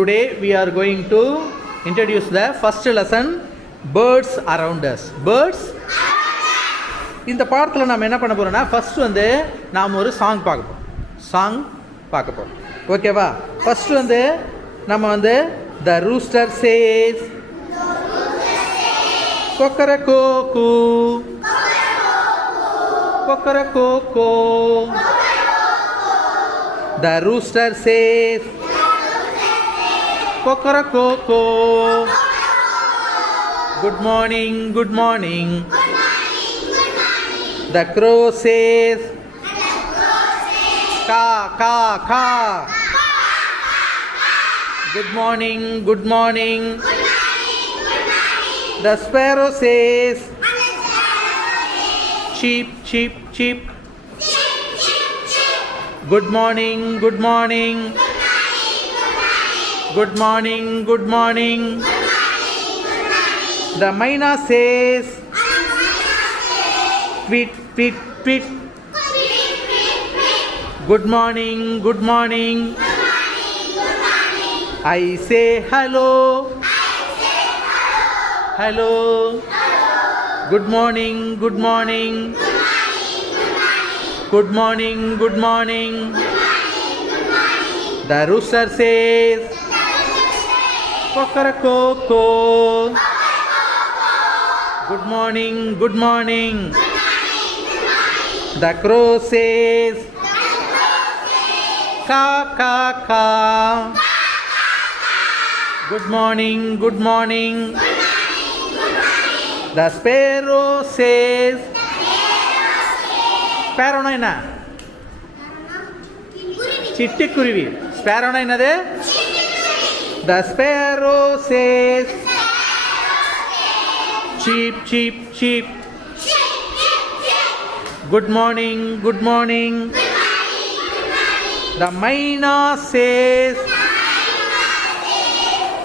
Today we are going to introduce the first lesson, birds around us. Birds. இந்த பாடத்தில் நாம் என்ன பண்ண போகிறோம்னா ஃபஸ்ட்டு வந்து நாம் ஒரு சாங் பார்க்க போகிறோம். ஓகேவா? ஃபஸ்ட்டு வந்து நம்ம வந்து the rooster says கொக்கரக்கோக்கு கொக்கரக்கோக்கோ. The rooster says கொக்கரக்கோக்கோ. Good morning, good morning. The crow says ka ka ka. Good morning, good morning. The sparrow says cheep cheep cheep. Good morning, good morning. Good morning, good morning. The myna says tweet tweet tweet. Good morning, good morning. I say hello. Hello. Good morning, good morning. Good morning, good morning. The rooster says kokorakoko. Good morning, good morning. The crow says ka ka ka. Good morning, good morning. The sparrow says sparrow na enna? Chittikkuruvi. Sparrow na enadhu? The sparrow says cheep cheep cheep. Good morning, good morning. The myna says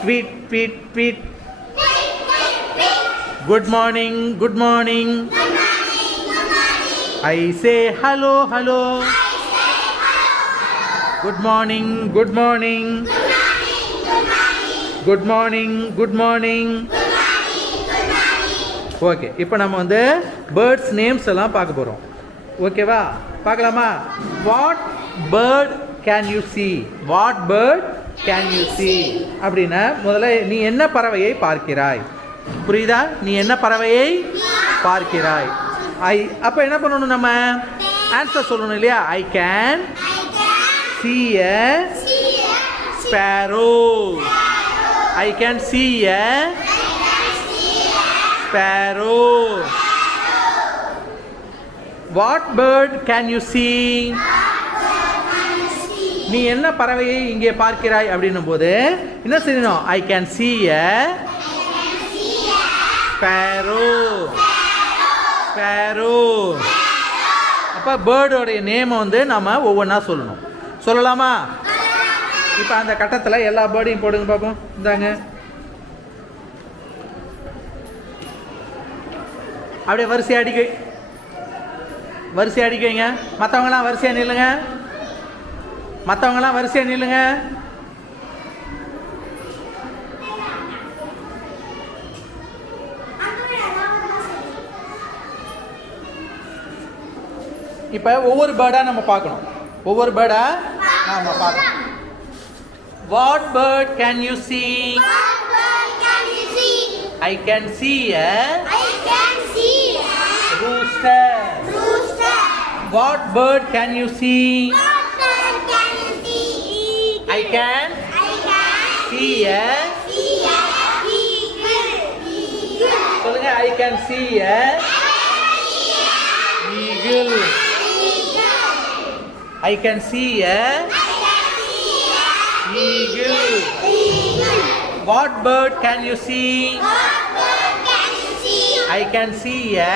tweet tweet tweet. Good morning, good morning. I say hello, hello. Good morning, good morning. Good morning, good morning. Okay, இப்போ நம்ம வந்து birds names எல்லாம் பார்க்க போகிறோம். ஓகேவா? பார்க்கலாமா? What bird can you see? What bird can you see அப்படின்னா முதல்ல நீ என்ன பறவையை பார்க்கிறாய்? புரியுதா? நீ என்ன பறவையை பார்க்கிறாய்? அப்போ என்ன பண்ணணும்? நம்ம ஆன்சர் சொல்லணும் இல்லையா? I can see a sparrow. I can see a sparrow. What bird can you see? நீ என்ன பறவையை இங்கே பார்க்கிறாய் அப்படின்னும் போது என்ன செய்யணும்? I can see a sparrow. Sparrow. அப்போ பேர்டோடைய நேமை வந்து நம்ம ஒவ்வொன்றா சொல்லணும். சொல்லலாமா? இப்போ அந்த கட்டத்தில் எல்லா பேர்டையும் போடுங்க பார்ப்போம். இந்தாங்க, அப்படியே வரிசை அடிக்கவைங்க. மற்றவங்களாம் வரிசையாக நில்லுங்க. மற்றவங்களாம் வரிசையாக நில்லுங்க. இப்போ ஒவ்வொரு பேர்டாக நம்ம பார்க்கணும். ஒவ்வொரு பேர்டாக நம்ம பார்க்கணும். What bird can you see? I can see a rooster. What bird can you see? I can see a சொல்லுங்க. I can see a eagle. I can see a eagle. What bird can you see? I can see a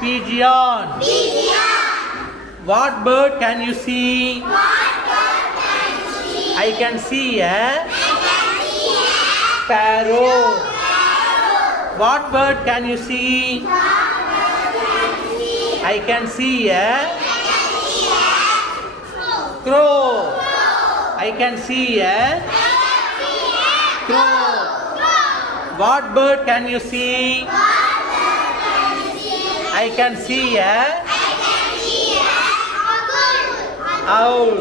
pigeon. What bird can you see? I can see a sparrow. What bird can you see? I can see a crow. I can see a crow. What bird can you see? I can see a owl.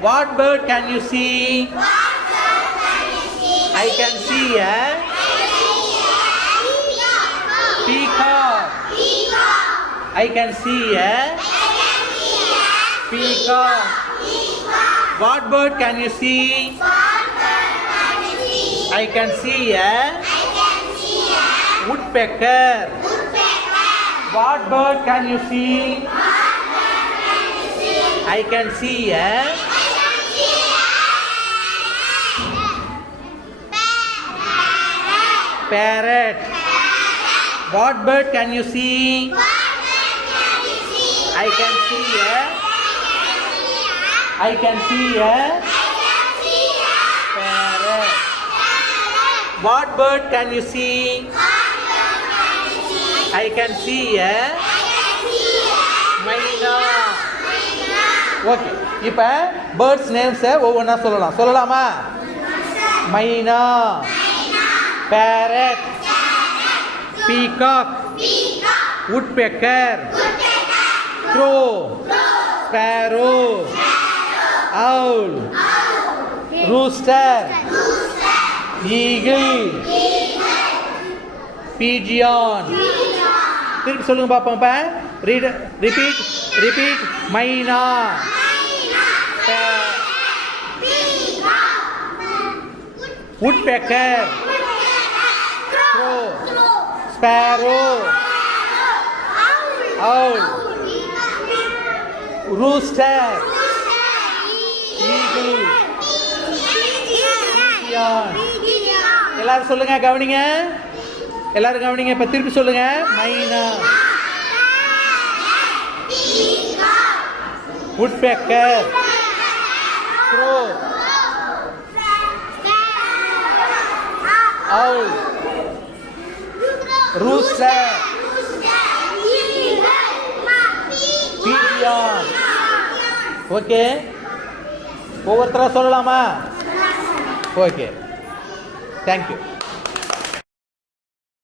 What bird can you see? I can see a peacock. I can see a peacock. What bird can you see? I can see a woodpecker. What bird can you see? I can see a parrot. What bird can you see? I can see a parrot. What bird can you see? I can see a மைனா. ஓகே, இப்போ பேர்ட்ஸ் நேம்ஸை ஒவ்வொன்றா சொல்லலாமா? மைனா, parrot, peacock, woodpecker, crow, sparrow, owl, rooster, eagle, pigeon. திருப்பி சொல்லுங்க பாப்போம். இப்போ repeat. மைனா, woodpecker, crow, sparrow, owl, rooster, eagle, pigeon. எல்லாரும் சொல்லுங்க, கவனிங்க. எல்லாரும் கவனிங்க. இப்ப திருப்பி சொல்லுங்க. மைனா, woodpecker, crow, owl, rooster, pigeon. Okay, ஒவ்வொருத்தரா சொல்லலாமா? Okay, thank you.